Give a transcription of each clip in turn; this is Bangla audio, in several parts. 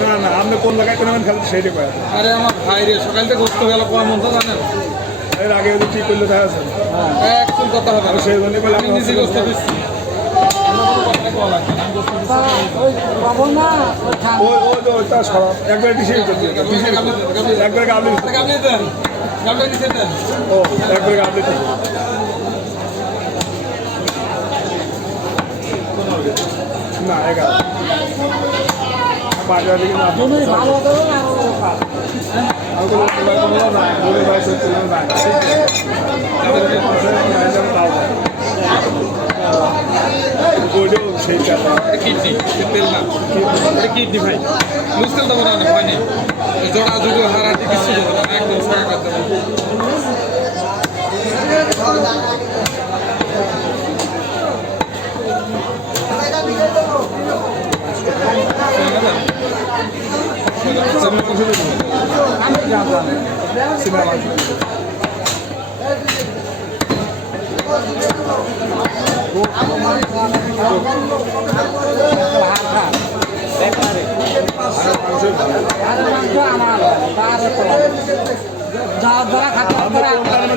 না না আপনি কোন জায়গায় কিনবেন খালি সেইটা কয়া আরে আমার ভাই রে সকাল থেকে গোস্ত গেল কয় মন তো জানেন এর আগে যদি ঠিক করলে দেখা আছে একদম কথা হবে আমি সেই জন্যই বললাম আমি নিজে গোস্ত দিচ্ছি ওইটা সরাব একবার ডিসে একবার গাবলি ও একবার গাবলি ঠিক না 11 বাজার দিকে না ভালো কিডনি ভাই লুজ তেল দেবো না হয় নেই জোড়া জুড়ে হারাটি কিছু দেবো না একদম ফাঁকা করতে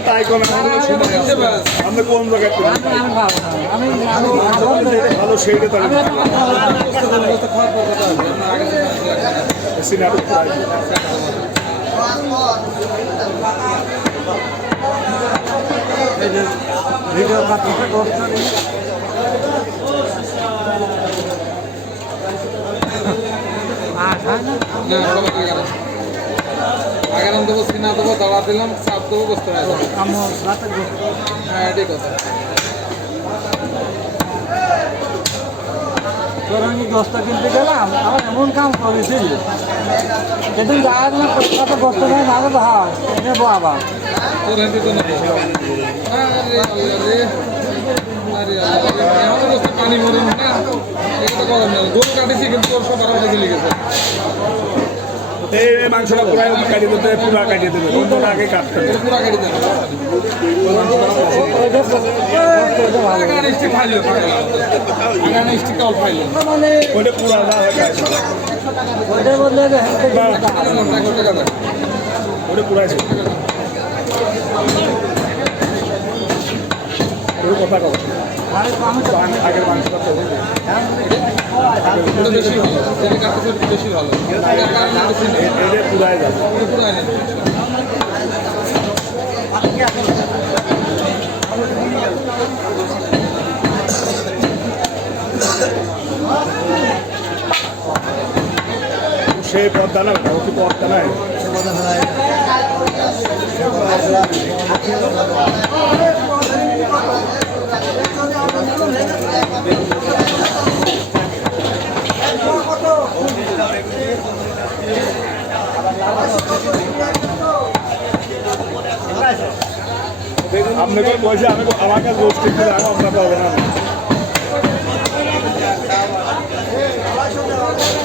তাই কোন আমরা কোন জায়গায় ভালো সেইটা তাহলে ভিডিও আগারাম দেবো সিনা দেবো দাওয়া দিলাম চাপ দেবো বসতে হবে হ্যাঁ ঠিক আছে তোর আমি দশটা কিনতে গেলাম আমার এমন কাম করেছি সেদিন যাওয়া দিলাম কত বসতে নেই না তো হয় নেবো আবার তোর হেঁটে তো নেবো পানি মরুন না এটা তো বলেন না গরু কাটেছি কিন্তু তোর সব আরো চলে গেছে এই মাংসটা পুরাই কাটিয়ে দিতে পুরা কাটিয়ে দেবে অন্যটা আগে কাটতে হবে পুরা কাটি দেবে stick file stick all file ওইটা পুরা না ওটা বললে ওটা পুরাই ছিল ওর কথা কব আগের মাংসটা তো বেশি ভালো যেটা কাটতে বেশি ভালো এটা পুরাই যাবে পুরাই নেই সেই পদ্মা না ও কি পদ্মা নাই আপনাকে পয়সা আমি আমাকে রোজ ঠিক করে আগে আপনাকে হবে না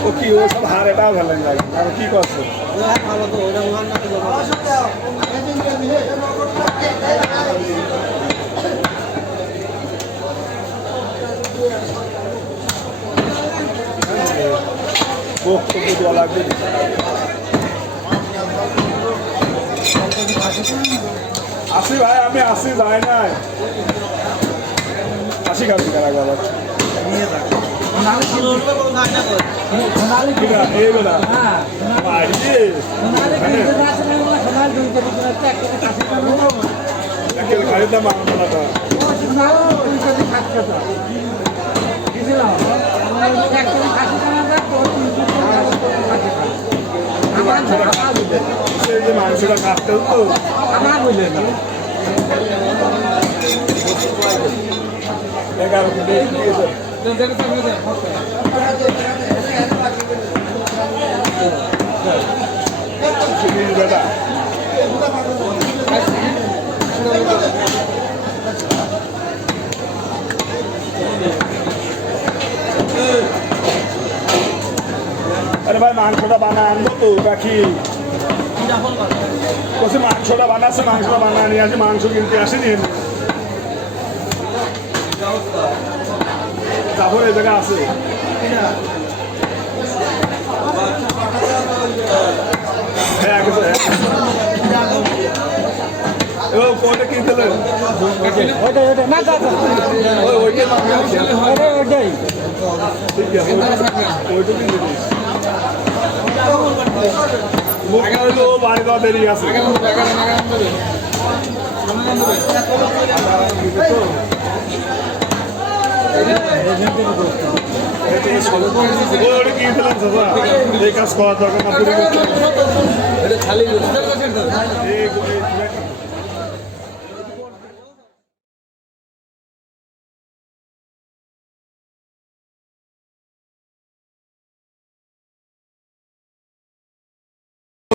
ও কি ও সব হার এটাও ভালো লাগে আর কি করছো বক্তব্য দেওয়া লাগবে আসি ভাই আমি আসি যাই নাই আসি খাচ্ছি কারা গেল এই বেলা গাড়ির দাম মাংসটা কাটতে তো আমার বুঝলেন না 11 বেটা আরে ভাই মাংসটা বানা আনবো তো বাকি বলছি মাংসটা বানাচ্ছে মাংসটা বানা নিয়ে আসি মাংস কিনতে আসেনি তারপরে এই জায়গা আছে হ্যাঁ কিছু ও কোটা কি দিলেন ওইটাই ওইটাই না দাদা ওইটাই মাংস আছে ওইটাই ঠিক আছে ওইটা কি দিলেন মুখ হলো বাড়ি দাও দেরি আছে ওইটা কি দিলেন দাদা এই কাজ করা দরকার না পুরো খালি